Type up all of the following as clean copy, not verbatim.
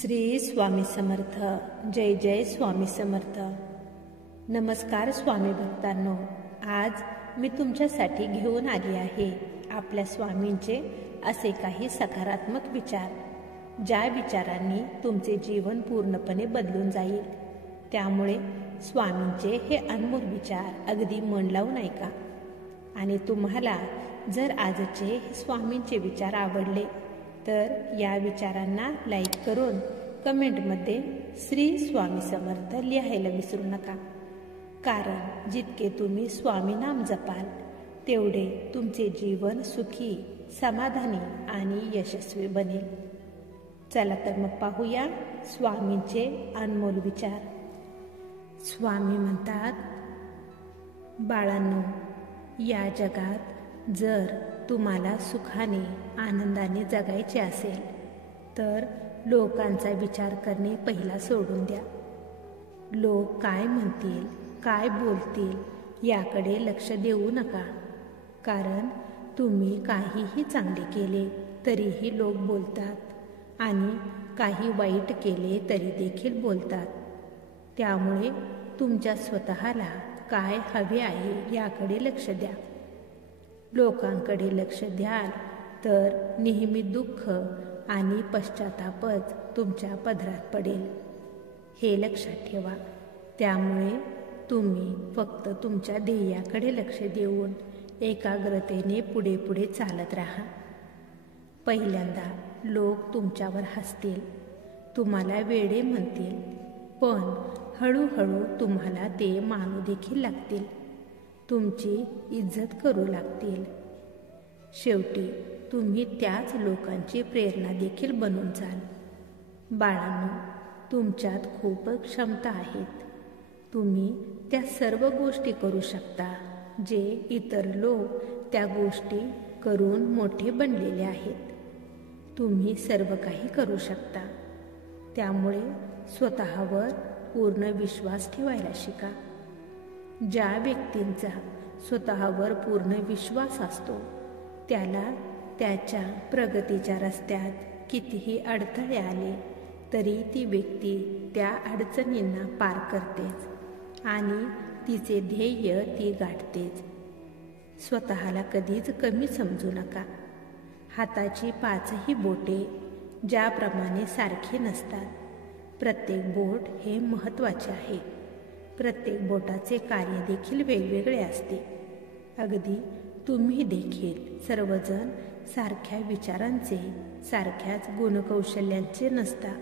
श्री स्वामी समर्थ. जय जय स्वामी समर्थ. नमस्कार स्वामी भक्तांनो. आज मी तुमच्यासाठी घेऊन आली आहे आपल्या स्वामींचे असे काही सकारात्मक विचार, ज्या विचारांनी तुमचे जीवन पूर्णपणे बदलून जाईल. त्यामुळे स्वामींचे हे अनमोल विचार अगदी मन लावून ऐका. आणि तुम्हाला जर आजचे स्वामींचे विचार आवडले तर या विचारांना लाईक करून कमेंटमध्ये श्री स्वामी समर्थ लिहायला विसरू नका. कारण जितके तुम्ही स्वामी नाम जपाल तेवढे तुमचे जीवन सुखी, समाधानी आणि यशस्वी बनेल. चला तर मग पाहूया स्वामींचे अनमोल विचार. स्वामी म्हणतात, बाळांनो, या जगात जर तुम्हाला सुखाने आनंदाने जगायचे असेल तर लोकांचा विचार करणे पहिला सोडून द्या. लोक काय म्हणतील, काय बोलतील याकडे लक्ष देऊ नका. कारण तुम्ही काहीही चांगले केले तरीही लोक बोलतात आणि काही वाईट केले तरी देखील बोलतात. त्यामुळे तुमच्या स्वतःला काय हवे आहे याकडे लक्ष द्या. लोकांकडे लक्ष द्याल तर नेहमी दुःख आणि पश्चातापच तुमच्या पदरात पडेल, हे लक्षात ठेवा. त्यामुळे तुम्ही फक्त तुमच्या ध्येयाकडे लक्ष देऊन एकाग्रतेने पुढे पुढे चालत राहा. पहिल्यांदा लोक तुमच्यावर हसतील, तुम्हाला वेडे म्हणतील, पण हळूहळू तुम्हाला ते मानू देखील लागतील, तुमची इज्जत करू लागतील. शेवटी तुम्ही त्याच लोकांची प्रेरणा देखील बनून जाल. बाळांनो, तुमच्यात खूप क्षमता आहेत. तुम्ही त्या सर्व गोष्टी करू शकता जे इतर लोक त्या गोष्टी करून मोठे बनलेले आहेत. तुम्ही सर्व काही करू शकता. त्यामुळे स्वतःवर पूर्ण विश्वास ठेवायला शिका. ज्या व्यक्तींचा स्वतःवर पूर्ण विश्वास असतो त्याला त्याच्या प्रगतीच्या रस्त्यात कितीही अडथळे आले तरी ती व्यक्ती त्या अडचणींना पार करतेच आणि तिचे ध्येय ती गाठतेच. स्वतःला कधीच कमी समजू नका. हाताची पाचही बोटे ज्याप्रमाणे सारखी नसतात, प्रत्येक बोट हे महत्त्वाचे आहे. प्रत्येक बोटाचे कार्य देखील वेगवेगळे असते. अगदी तुम्ही देखील सर्वजण सारख्या विचारांचे, सारख्याच गुणकौशल्यांचे नसता.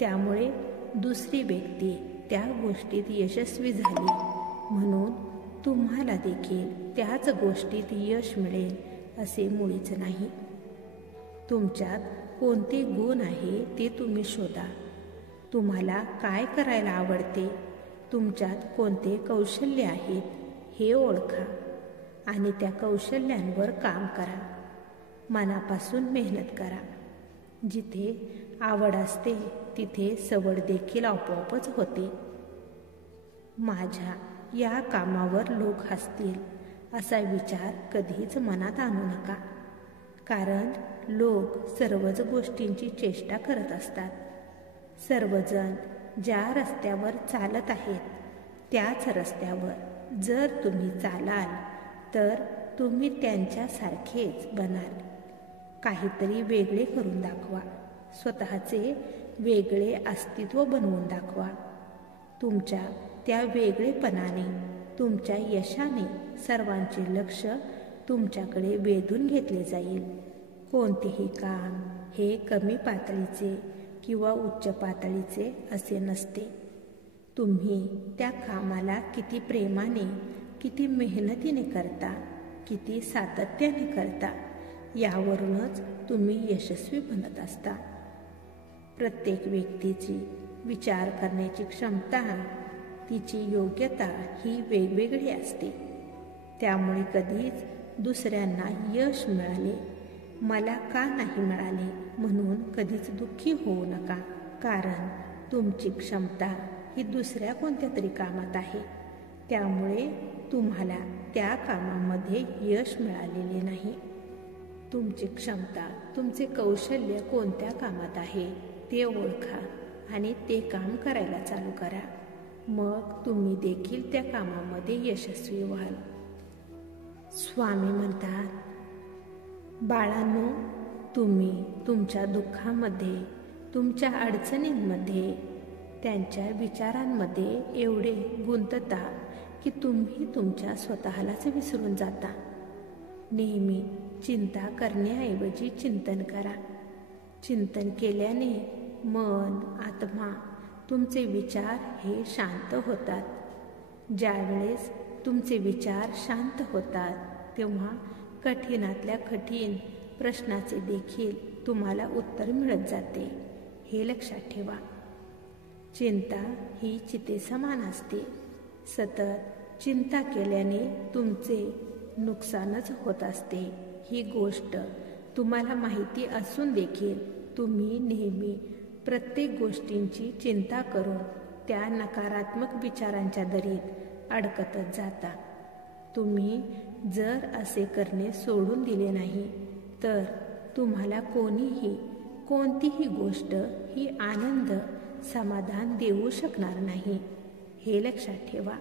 त्यामुळे दुसरी व्यक्ती त्या गोष्टीत यशस्वी झाली म्हणून तुम्हाला देखील त्याच गोष्टीत यश मिळेल असे मुळीच नाही. तुमच्यात कोणते गुण आहे ते तुम्ही शोधा. तुम्हाला काय करायला आवडते, तुमच्यात कोणते कौशल्य आहेत हे ओळखा आणि त्या कौशल्यांवर काम करा. मनापासून मेहनत करा. जिथे आवड असते तिथे सवड देखील आपोआपच होते. माझ्या या कामावर लोक हसतील असा विचार कधीच मनात आणू नका. कारण लोक सर्वच गोष्टींची चेष्टा करत असतात. सर्वजण ज्या रस्त्यावर चालत आहेत त्याच रस्त्यावर जर तुम्ही चालाल तर तुम्ही त्यांच्यासारखेच बनाल. काहीतरी वेगळे करून दाखवा. स्वतःचे वेगळे अस्तित्व बनवून दाखवा. तुमच्या त्या वेगळेपणाने, तुमच्या यशाने सर्वांचे लक्ष तुमच्याकडे वेधून घेतले जाईल. कोणतेही काम हे कमी पातळीचे किंवा उच्च पातळीचे असे नसते. तुम्ही त्या कामाला किती प्रेमाने, किती मेहनतीने करता, किती सातत्याने करता यावरूनच तुम्ही यशस्वी बनत असता. प्रत्येक व्यक्तीची विचार करण्याची क्षमता, तिची योग्यता ही वेगवेगळी असते. त्यामुळे कधीच दुसऱ्यांना यश मिळाले, मला का नाही मिळाले म्हणून कधीच दुःखी होऊ नका. कारण तुमची क्षमता ही दुसऱ्या कोणत्या तरी कामात आहे. त्यामुळे तुम्हाला त्या कामामध्ये यश मिळालेले नाही. तुमची क्षमता, तुमचे कौशल्य कोणत्या कामात आहे ते ओळखा आणि ते काम करायला चालू करा. मग तुम्ही देखील त्या कामामध्ये यशस्वी व्हाल. स्वामी म्हणतात, बाळांनो, तुम्ही तुमच्या दुःखामध्ये, तुमच्या अडचणींमध्ये, त्यांच्या विचारांमध्ये एवढे गुंतता की तुम्ही तुमच्या स्वतःलाच विसरून जाता. नेहमी चिंता करण्याऐवजी चिंतन करा. चिंतन केल्याने मन, आत्मा, तुमचे विचार हे शांत होतात. ज्यावेळेस तुमचे विचार शांत होतात तेव्हा कठीणातल्या कठीण प्रश्नाचे देखील तुम्हाला उत्तर मिळत जाते. हे लक्षात ठेवा. चिंता ही चितेसमान असते. सतत चिंता केल्याने तुमचे नुकसानच होत असते. ही गोष्ट तुम्हाला माहिती असून देखील तुम्ही नेहमी प्रत्येक गोष्टींची चिंता करून त्या नकारात्मक विचारांच्या दरीत अडकतच जाता. तुम्ही जर असे करणे सोडून दिले नाही तर तुम्हाला कोणतीही गोष्ट ही आनंद, समाधान देऊ शकणार नाही. हे लक्षात ठेवा.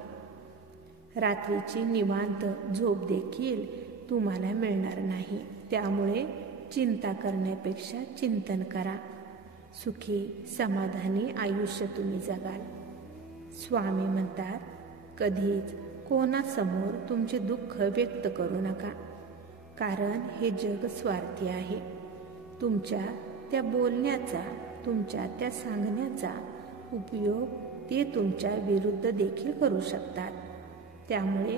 रात्रीची निवांत झोप देखील तुम्हाला मिळणार नाही. त्यामुळे चिंता करण्यापेक्षा चिंतन करा. सुखी, समाधानी आयुष्य तुम्ही जगाल. स्वामी म्हणतात, कधीच कोणासमोर तुमचे दुःख व्यक्त करू नका, कारण हे जग स्वार्थी आहे. तुमच्या त्या बोलण्याचा, तुमच्या त्या सांगण्याचा उपयोग ते तुमच्या विरुद्ध देखील करू शकतात. त्यामुळे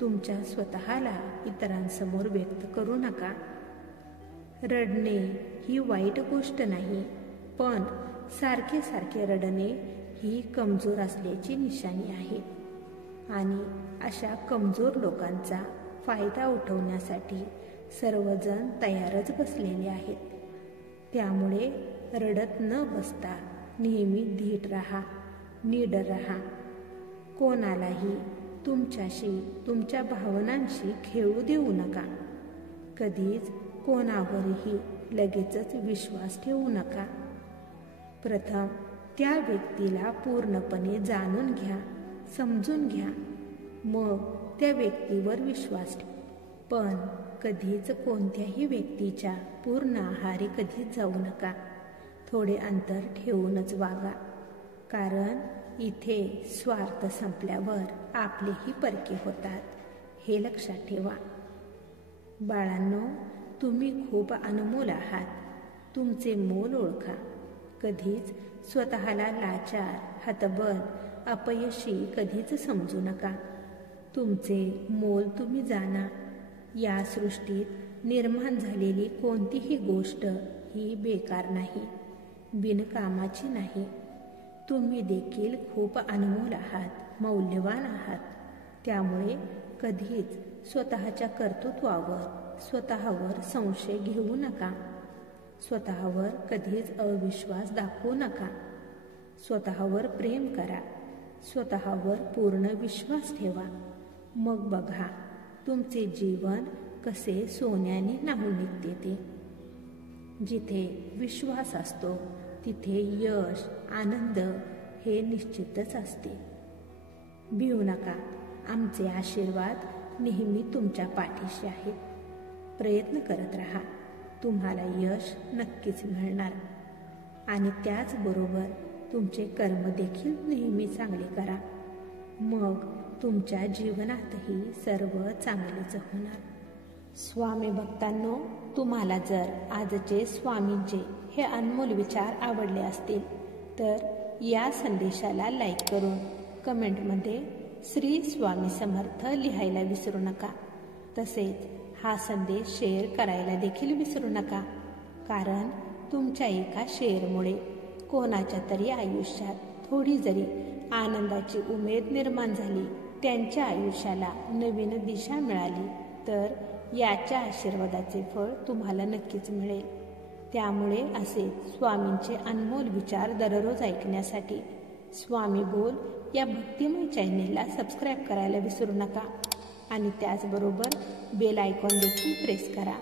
तुमच्या स्वतःला इतरांसमोर व्यक्त करू नका. रडणे ही वाईट गोष्ट नाही, पण सारखे सारखे रडणे ही कमजोर असल्याची निशाणी आहे. आणि अशा कमजोर लोकांचा फायदा उठवण्यासाठी सर्वजण तयारच बसलेले आहेत. त्यामुळे रडत न बसता नेहमी धीट राहा, निडर राहा. कोणालाही तुमच्याशी, तुमच्या भावनांशी खेळू देऊ नका. कधीच कोणावरही लगेचच विश्वास ठेवू नका. प्रथम त्या व्यक्तीला पूर्णपणे जाणून घ्या, समजून घ्या, मग त्या व्यक्तीवर विश्वास ठेवा. पण कधीच कोणत्याही व्यक्तीच्या पूर्ण आहारी कधीच जाऊ नका. थोडे अंतर ठेवूनच वागा, कारण इथे स्वार्थ संपल्यावर आपलेही परके होतात. हे लक्षात ठेवा. बाळांनो, तुम्ही खूप अनमोल आहात. तुमचे मोल ओळखा. कधीच स्वतःला लाचार, हतबल, अपयशी कधीच समजू नका. तुमचे मोल तुम्ही जाणा. या सृष्टीत निर्माण झालेली कोणतीही गोष्ट ही बेकार नाही, बिनकामाची नाही. तुम्ही देखील खूप अनमोल आहात, मौल्यवान आहात. त्यामुळे कधीच स्वतःच्या कर्तृत्वावर, स्वतःवर संशय घेऊ नका. स्वतःवर कधीच अविश्वास दाखवू नका. स्वतःवर प्रेम करा. स्वतःवर पूर्ण विश्वास ठेवा. मग बघा तुमचे जीवन कसे सोन्याने न्हाऊन निघते ते. जिथे विश्वास असतो तिथे यश, आनंद हे निश्चितच असते. भिवू नका. आमचे आशीर्वाद नेहमी तुमच्या पाठीशी आहेत. प्रयत्न करत राहा. तुम्हाला यश नक्कीच मिळणार. आणि त्याचबरोबर तुमचे कर्म देखील नेहमी चांगले करा. मग तुमच्या जीवनातही सर्व चांगलेच होणार. स्वामी भक्तांनो, तुम्हाला जर आजचे स्वामींचे हे अनमोल विचार आवडले असतील तर या संदेशाला लाईक करून कमेंटमध्ये श्री स्वामी समर्थ लिहायला विसरू नका. तसेच हा संदेश शेअर करायला देखील विसरू नका, कारण तुमच्या एका शेअरमुळे कोणाच्या तरी आयुष्यात थोडी जरी आनंदाची उमेद निर्माण झाली, त्यांच्या आयुष्याला नवीन दिशा मिळाली तर याच्या आशीर्वादाचे फळ तुम्हाला नक्कीच मिळेल. त्यामुळे असे स्वामींचे अनमोल विचार दररोज ऐकण्यासाठी स्वामी बोल या भक्तिमय चॅनेलला सबस्क्राईब करायला विसरू नका. आणि त्याचबरोबर बेल आयकॉन देखील प्रेस करा.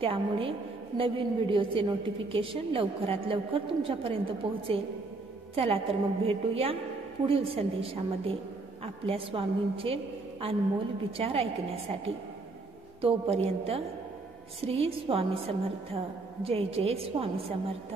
त्यामुळे नवीन व्हिडिओचे नोटिफिकेशन लवकरात लवकर तुमच्यापर्यंत पोहोचेल. चला तर मग भेटूया पुढील संदेशामध्ये आपल्या स्वामींचे अनमोल विचार ऐकण्यासाठी. तोपर्यंत श्री स्वामी समर्थ. जय जय स्वामी समर्थ.